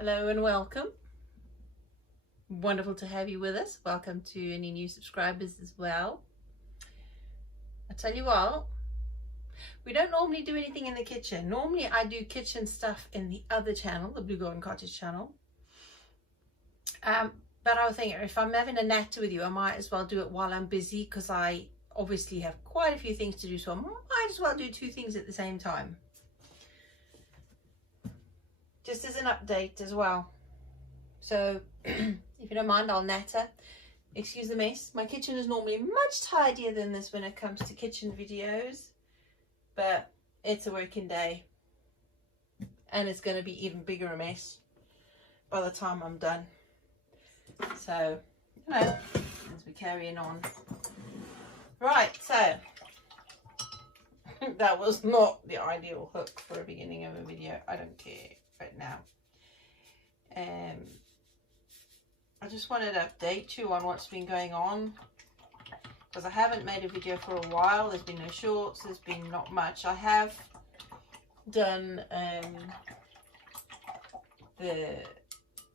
Hello and welcome. Wonderful to have you with us. Welcome to any new subscribers as well. I tell you what, we don't normally do anything in the kitchen. Normally I do kitchen stuff in the other channel, the Blue Garden Cottage channel. But I was thinking, if I'm having a natter with you, I might as well do it while I'm busy, because I obviously have quite a few things to do, so I might as well do two things at the same time. Just as an update as well. So if you don't mind, I'll natter. Excuse the mess. My kitchen is normally much tidier than this when it comes to kitchen videos, but it's a working day and it's going to be even bigger a mess by the time I'm done. So, you know, as we're carrying on. Right, so that was not the ideal hook for a beginning of a video. I don't care right now. I just wanted to update you on what's been going on, because I haven't made a video for a while. There's been no shorts, there's been not much. I have done the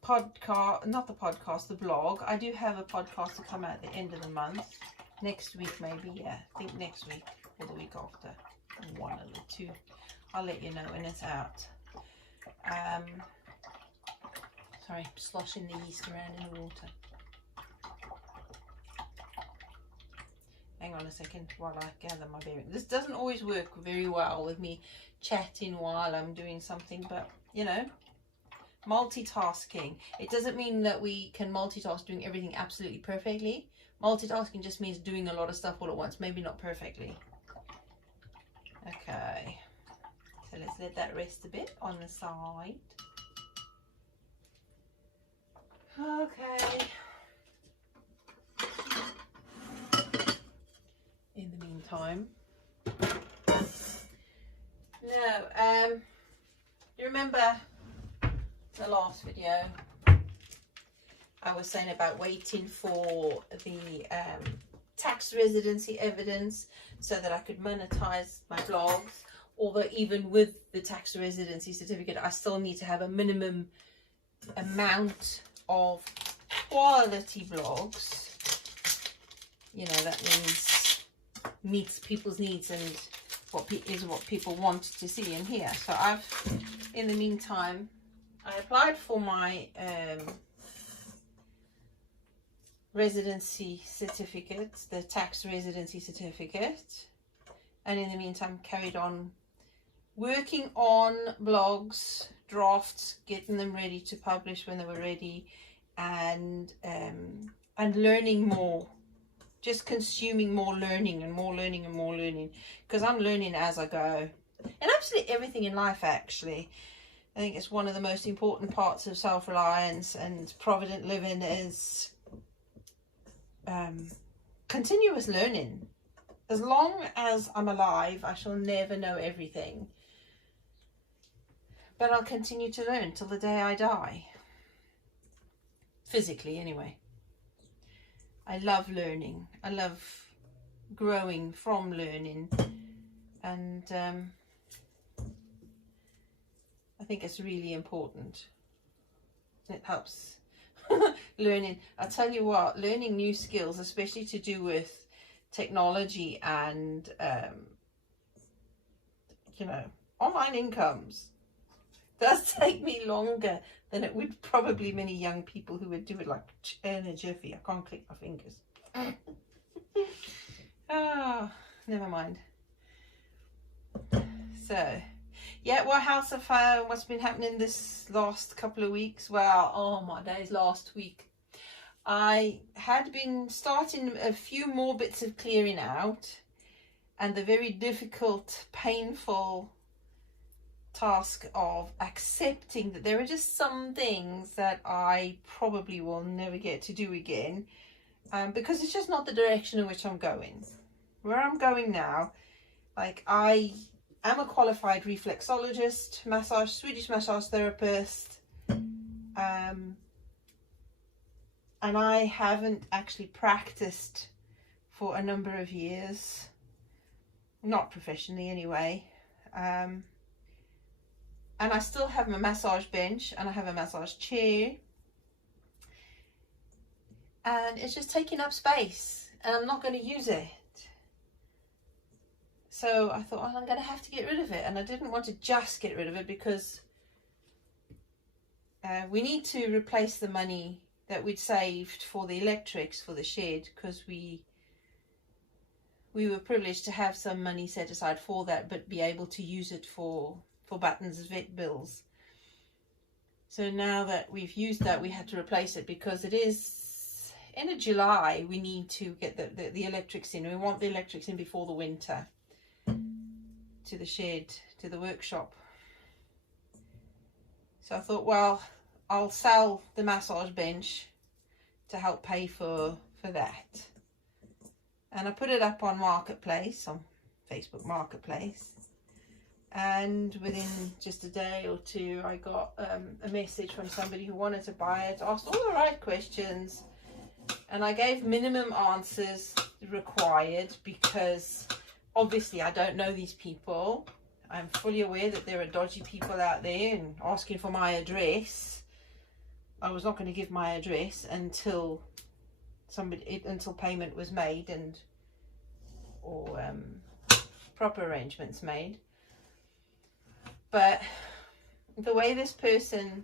podcast, not the podcast, the blog. I do have a podcast to come out at the end of the month, next week maybe. Yeah, I think next week or the week after, one of the two. I'll let you know when it's out. Sorry, sloshing the yeast around in the water. Hang on a second while I gather my bearings. This doesn't always work very well with me chatting while I'm doing something, but you know, multitasking. It doesn't mean that we can multitask doing everything absolutely perfectly. Multitasking just means doing a lot of stuff all at once, maybe not perfectly. Okay, so let's let that rest a bit on the side. Okay. In the meantime, now, you remember the last video I was saying about waiting for the tax residency evidence so that I could monetize my blogs? Although even with the tax residency certificate, I still need to have a minimum amount of quality blogs. You know, that meets people's needs and what people want to see and hear. So in the meantime, I applied for my residency certificate, the tax residency certificate, and in the meantime carried on working on blogs, drafts, getting them ready to publish when they were ready, and learning more, just consuming more learning and more learning and more learning, because I'm learning as I go, and absolutely everything in life. Actually, I think it's one of the most important parts of self-reliance and provident living is continuous learning. As long as I'm alive, I shall never know everything, but I'll continue to learn till the day I die. Physically, anyway. I love learning. I love growing from learning, and I think it's really important. It helps learning. I'll tell you what, learning new skills, especially to do with technology and you know, online incomes, does take me longer than it would probably many young people who would do it like in a jiffy. I can't click my fingers. Oh, never mind. So yeah, what else have what's been happening this last couple of weeks? Well, oh my days, last week I had been starting a few more bits of clearing out, and the very difficult, painful task of accepting that there are just some things that I probably will never get to do again, because it's just not the direction in which I'm going. Where I'm going now, like, I am a qualified reflexologist, Swedish massage therapist, and I haven't actually practiced for a number of years, not professionally anyway. And I still have my massage bench and I have a massage chair. And it's just taking up space and I'm not going to use it. So I thought, well, I'm going to have to get rid of it. And I didn't want to just get rid of it because we need to replace the money that we'd saved for the electrics for the shed, because we were privileged to have some money set aside for that, but be able to use it for Button's vet bills. So now that we've used that, we had to replace it because it is end of July. We need to get the electrics in. We want the electrics in before the winter to the shed, to the workshop. So I thought, well, I'll sell the massage bench to help pay for that. And I put it up on Marketplace, on Facebook Marketplace. And within just a day or two, I got a message from somebody who wanted to buy it, asked all the right questions, and I gave minimum answers required because obviously I don't know these people. I'm fully aware that there are dodgy people out there and asking for my address. I was not going to give my address until payment was made or proper arrangements made. But the way this person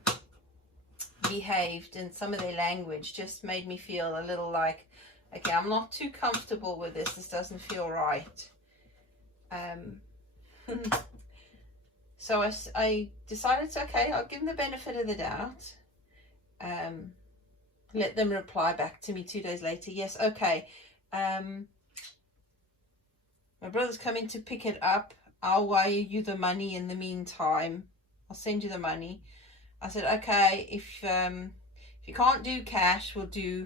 behaved and some of their language just made me feel a little like, okay, I'm not too comfortable with this. This doesn't feel right. So I decided, okay, I'll give them the benefit of the doubt. Let them reply back to me 2 days later. Yes, okay. My brother's coming to pick it up. I'll wire you the money in the meantime. I'll send you the money. I said, okay, if you can't do cash, we'll do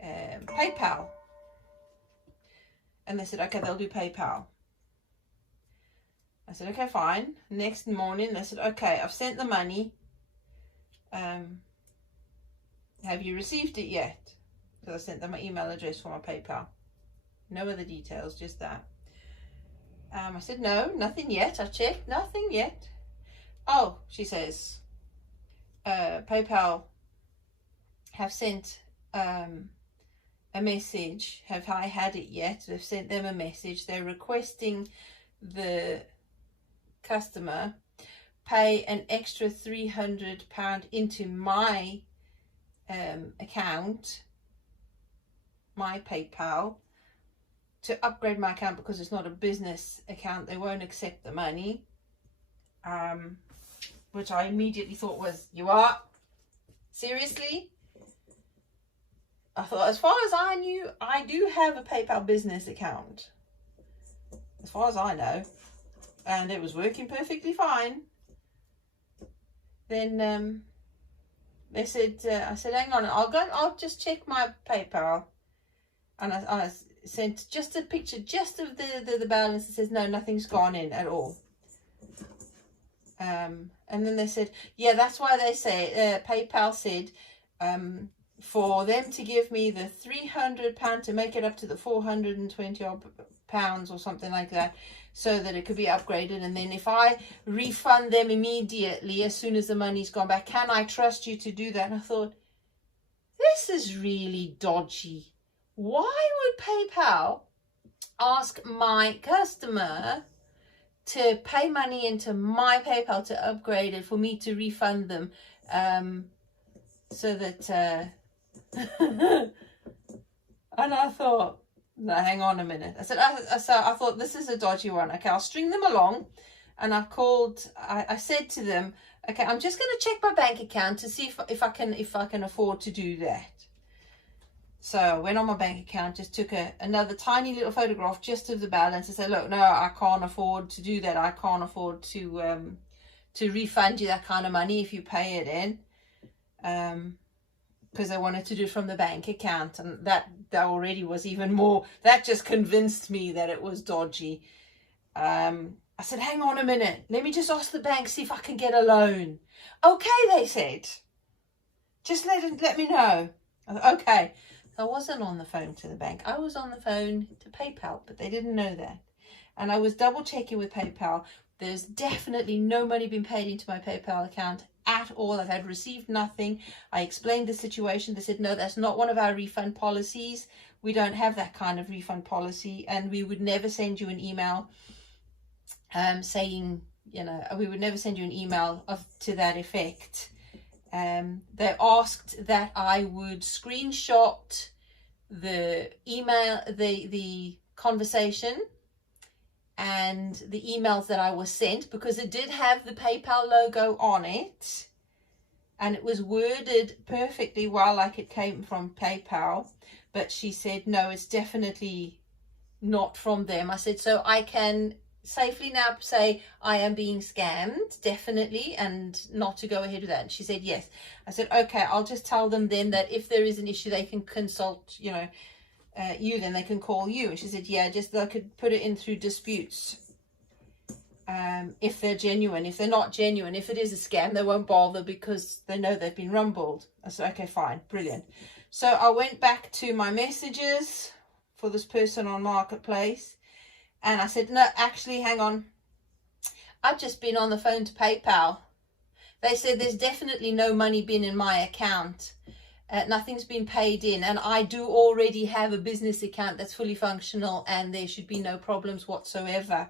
PayPal. And they said, okay, they'll do PayPal. I said, okay, fine. Next morning, they said, okay, I've sent the money. Have you received it yet? Because I sent them my email address for my PayPal. No other details, just that. I said, no, nothing yet. I've checked, nothing yet. Oh, she says, PayPal have sent a message. Have I had it yet? They've sent them a message. They're requesting the customer pay an extra £300 into my account, my PayPal, to upgrade my account because it's not a business account. They won't accept the money. Which I immediately thought was, you are? Seriously? I thought, as far as I knew, I do have a PayPal business account. As far as I know. And it was working perfectly fine. Then they said, I said, hang on, I'll just check my PayPal. And I sent just a picture just of the balance that says, no, nothing's gone in at all. And then they said, yeah, that's why they say, PayPal said, for them to give me the £300 to make it up to the 420 odd pounds or something like that, so that it could be upgraded. And then if I refund them immediately as soon as the money's gone back, can I trust you to do that? And I thought, this is really dodgy. Why would PayPal ask my customer to pay money into my PayPal to upgrade it for me to refund them, so that and I thought, no, hang on a minute. I thought, this is a dodgy one. Okay, I'll string them along. And I said to them, okay, I'm just going to check my bank account to see if I can afford to do that. So I went on my bank account, just took another tiny little photograph just of the balance. I said, look, no, I can't afford to do that. I can't afford to refund you that kind of money if you pay it in. Because I wanted to do it from the bank account. And that already was even more, that just convinced me that it was dodgy. I said, hang on a minute. Let me just ask the bank, see if I can get a loan. Okay, they said. Just let me know. I thought, okay. I wasn't on the phone to the bank. I was on the phone to PayPal, but they didn't know that. And I was double checking with PayPal. There's definitely no money being paid into my PayPal account at all. I've had received nothing. I explained the situation. They said, no, that's not one of our refund policies. We don't have that kind of refund policy, and we would never send you an email saying, you know, we would never send you an email to that effect. They asked that I would screenshot the email, the conversation and the emails that I was sent, because it did have the PayPal logo on it and it was worded perfectly well like it came from PayPal. But she said, no, it's definitely not from them. I said, so I can safely now say I am being scammed, definitely, and not to go ahead with that? And she said, yes. I said, okay, I'll just tell them then that if there is an issue, they can consult, you know, then they can call you. And she said, yeah, just they could put it in through disputes. If they're genuine. If they're not genuine, if it is a scam, they won't bother because they know they've been rumbled. I said, okay, fine, brilliant. So I went back to my messages for this person on Marketplace, and I said, no, actually, hang on. I've just been on the phone to PayPal. They said there's definitely no money been in my account. Nothing's been paid in, and I do already have a business account that's fully functional, and there should be no problems whatsoever.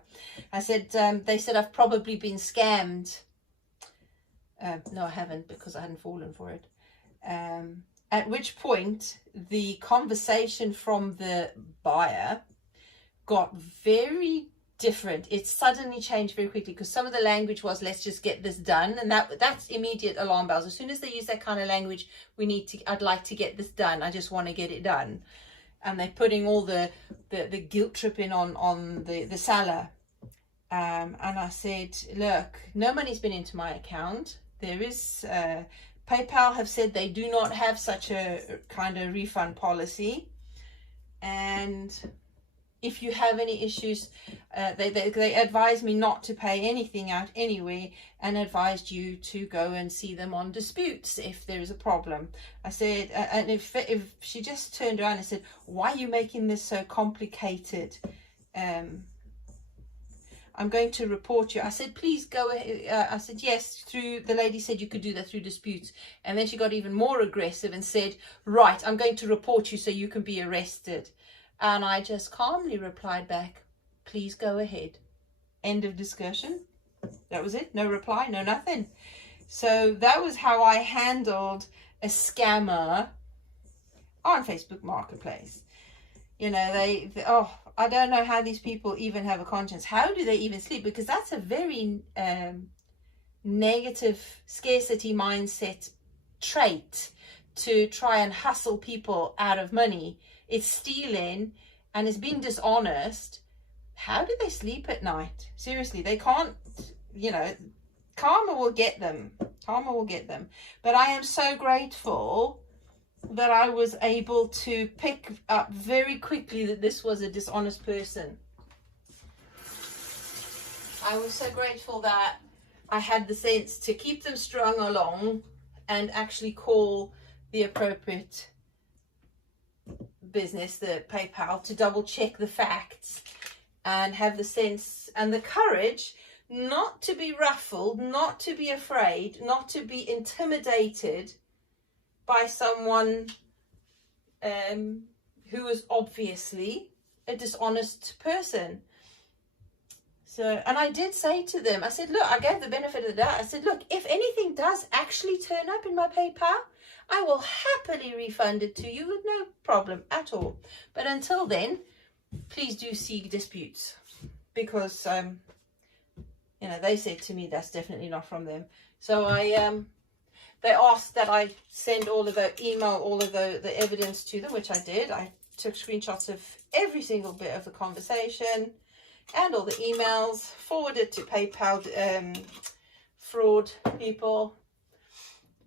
I said, they said I've probably been scammed. No, I haven't, because I hadn't fallen for it. At which point the conversation from the buyer got very different. It suddenly changed very quickly, because some of the language was, let's just get this done, and that's immediate alarm bells. As soon as they use that kind of language, I'd like to get this done, I just want to get it done. And they're putting all the guilt tripping on the seller. And I said, look, no money's been into my account. There is PayPal have said they do not have such a kind of refund policy, and if you have any issues, they advised me not to pay anything out anyway, and advised you to go and see them on disputes if there is a problem. I said, and if she just turned around and said, why are you making this so complicated? I'm going to report you. I said, please go ahead. I said, yes, the lady said you could do that through disputes. And then she got even more aggressive and said, right, I'm going to report you so you can be arrested. And I just calmly replied back, please go ahead. End of discussion. That was it. No reply, no nothing. So that was how I handled a scammer on Facebook Marketplace. You know, I don't know how these people even have a conscience. How do they even sleep? Because that's a very negative scarcity mindset trait, to try and hustle people out of money. It's stealing and it's being dishonest. How do they sleep at night? Seriously, they can't, you know, karma will get them. Karma will get them. But I am so grateful that I was able to pick up very quickly that this was a dishonest person. I was so grateful that I had the sense to keep them strung along and actually call the appropriate business, the PayPal, to double check the facts, and have the sense and the courage not to be ruffled, not to be afraid, not to be intimidated by someone who is obviously a dishonest person. So, and I did say to them, I said, look, I gave the benefit of the doubt. I said, look, if anything does actually turn up in my PayPal, I will happily refund it to you with no problem at all. But until then, please do seek disputes, because, you know, they said to me that's definitely not from them. So they asked that I send email all of the evidence to them, which I did. I took screenshots of every single bit of the conversation and all the emails, forwarded to PayPal fraud people,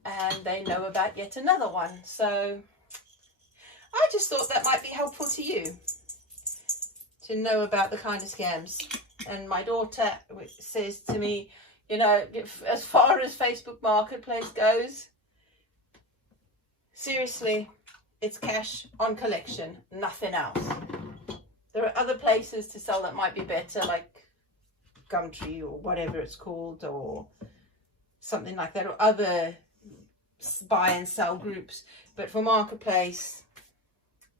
and they know about yet another one. So I just thought that might be helpful to you, to know about the kind of scams. And my daughter says to me, you know, as far as Facebook Marketplace goes, seriously, it's cash on collection, nothing else. There are other places to sell that might be better, like Gumtree or whatever it's called, or something like that, or other buy and sell groups. But for marketplace,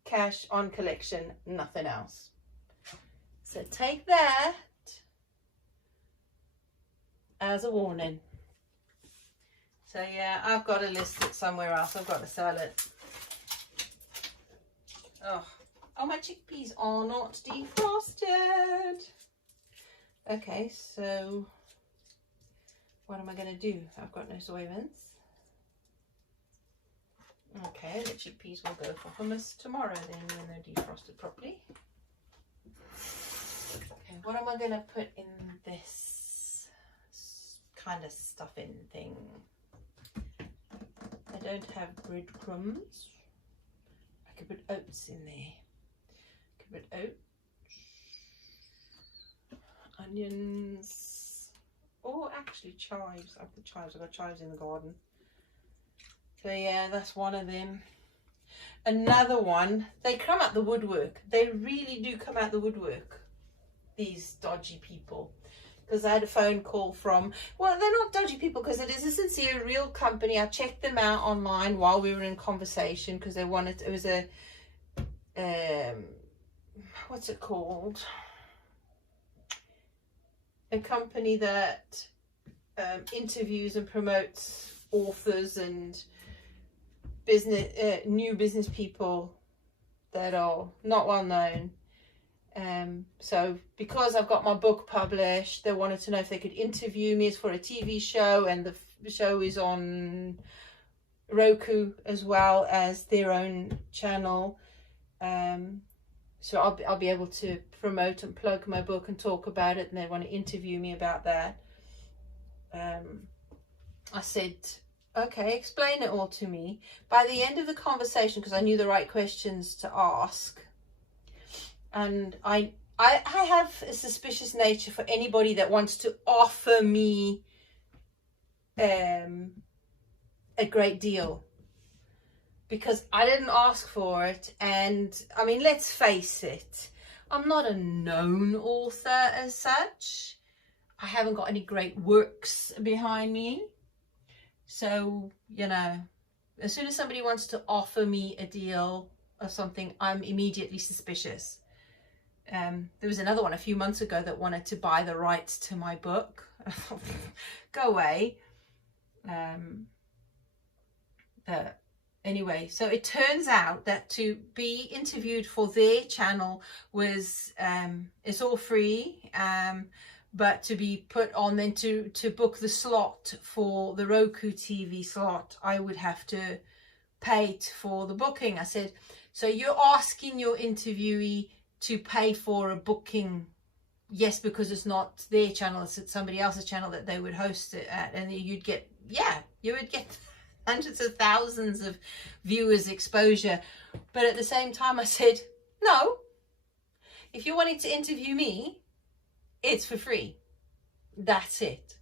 cash on collection, nothing else. So take that as a warning. So yeah, I've got to list it somewhere else. I've got to sell it. Oh, my chickpeas are not defrosted. Okay, so what am I going to do? I've got no soybeans. Okay, the chickpeas will go for hummus tomorrow then when they're defrosted properly. Okay, what am I going to put in this kind of stuffing thing? I don't have breadcrumbs. I could put oats in there. I could put oats, onions, or actually chives. I've got chives. I've got chives in the garden. So yeah, that's one of them. Another one, they come out the woodwork. They really do come out the woodwork, these dodgy people. Because I had a phone call from, well, they're not dodgy people because it is a sincere, real company. I checked them out online while we were in conversation because they wanted, it was a, what's it called? A company that interviews and promotes authors and business, new business people that are not well known. So because I've got my book published, they wanted to know if they could interview me. It's for a TV show, and the show is on Roku as well as their own channel. So I'll be able to promote and plug my book and talk about it, and they want to interview me about that. I said, okay, explain it all to me. By the end of the conversation, because I knew the right questions to ask, and I have a suspicious nature for anybody that wants to offer me a great deal, because I didn't ask for it. And I mean, let's face it, I'm not a known author as such. I haven't got any great works behind me. So, you know, as soon as somebody wants to offer me a deal or something, I'm immediately suspicious. There was another one a few months ago that wanted to buy the rights to my book. Go away. Anyway, so it turns out that to be interviewed for their channel was, it's all free, but to be put on then to book the slot for the Roku TV slot, I would have to pay for the booking. I said, so you're asking your interviewee to pay for a booking? Yes, because it's not their channel, it's somebody else's channel that they would host it at, and you'd get, yeah, you would get hundreds of thousands of viewers exposure. But at the same time I said, no, if you're wanting to interview me, it's for free. That's it.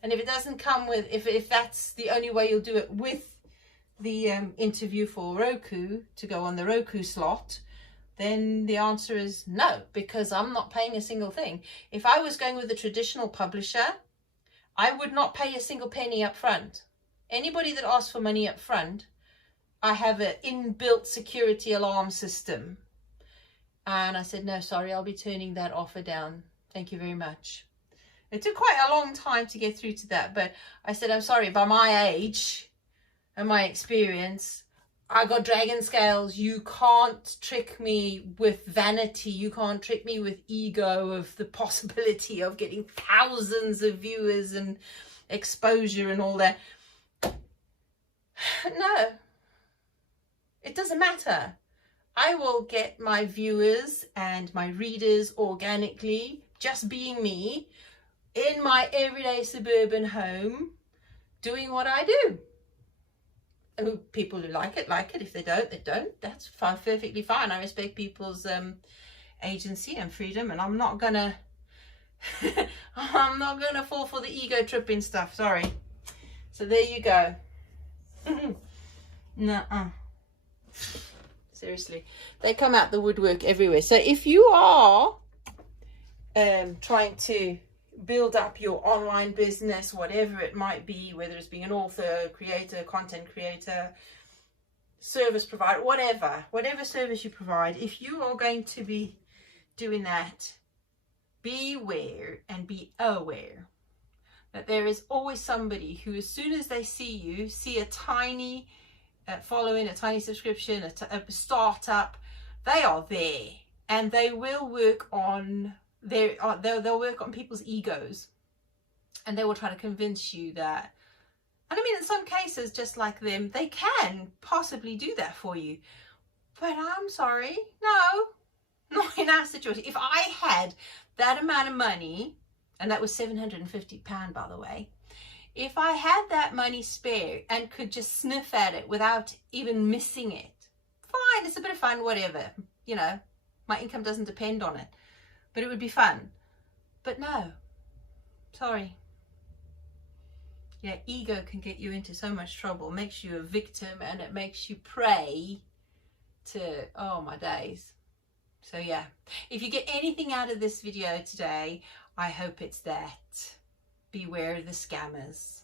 And if it doesn't come with, if that's the only way you'll do it with the interview for Roku to go on the Roku slot, then the answer is no, because I'm not paying a single thing. If I was going with a traditional publisher, I would not pay a single penny up front. Anybody that asks for money up front, I have an inbuilt security alarm system. And I said, no, sorry, I'll be turning that offer down. Thank you very much. It took quite a long time to get through to that, but I said, I'm sorry, by my age and my experience, I got dragon scales. You can't trick me with vanity. You can't trick me with ego of the possibility of getting thousands of viewers and exposure and all that. No, it doesn't matter. I will get my viewers and my readers organically, just being me, in my everyday suburban home, doing what I do. And people who like it, like it. If they don't, they don't. That's perfectly fine. I respect people's agency and freedom, and I'm not gonna fall for the ego tripping stuff. Sorry. So there you go. Nuh-uh. Seriously, they come out the woodwork everywhere. So if you are trying to build up your online business, whatever it might be, whether it's being an author, creator, content creator, service provider, whatever service you provide, if you are going to be doing that, beware and be aware that there is always somebody who, as soon as they see you, see a tiny following, a tiny subscription, a startup, they are there, and they will work on they'll work on people's egos, and they will try to convince you that, and I mean, in some cases, just like them, they can possibly do that for you. But I'm sorry, no, not in our situation. If I had that amount of money, and that was £750, by the way, if I had that money spare and could just sniff at it without even missing it, fine, it's a bit of fun, whatever, you know, my income doesn't depend on it, but it would be fun. But no, sorry. Yeah, ego can get you into so much trouble, makes you a victim, and it makes you prey to, oh my days. So yeah, if you get anything out of this video today, I hope it's that. Beware of the scammers.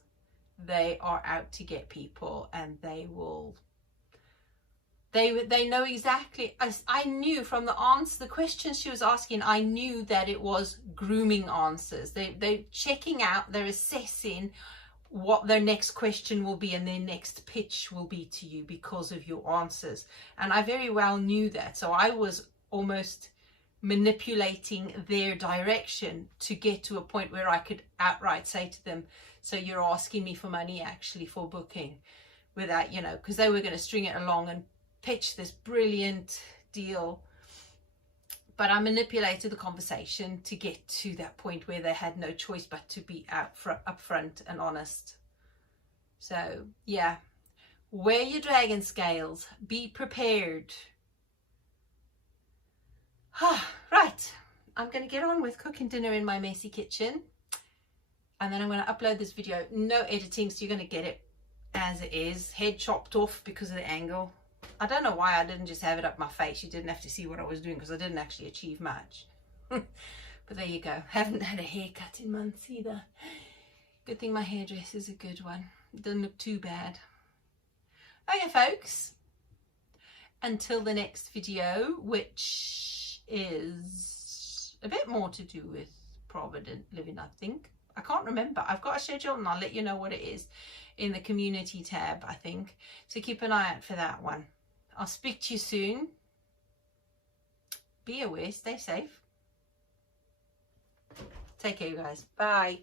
They are out to get people, and they will, they know exactly. I knew from the answer, the questions she was asking, I knew that it was grooming answers. They're checking out, they're assessing what their next question will be and their next pitch will be to you because of your answers. And I very well knew that. So I was almost manipulating their direction to get to a point where I could outright say to them, so you're asking me for money actually for booking, without, you know, because they were going to string it along and pitch this brilliant deal. But I manipulated the conversation to get to that point where they had no choice but to be upfront and honest. So yeah, wear your dragon scales, be prepared. Right, I'm going to get on with cooking dinner in my messy kitchen, and then I'm going to upload this video. No editing, so you're going to get it as it is, head chopped off because of the angle. I don't know why I didn't just have it up my face. You didn't have to see what I was doing because I didn't actually achieve much. But there you go. Haven't had a haircut in months either. Good thing my hairdresser is a good one. It doesn't look too bad. Okay, folks. Until the next video, which is a bit more to do with Provident Living, I think. I can't remember. I've got a schedule, and I'll let you know what it is in the community tab, I think. So keep an eye out for that one. I'll speak to you soon. Be aware, stay safe. Take care, you guys. Bye.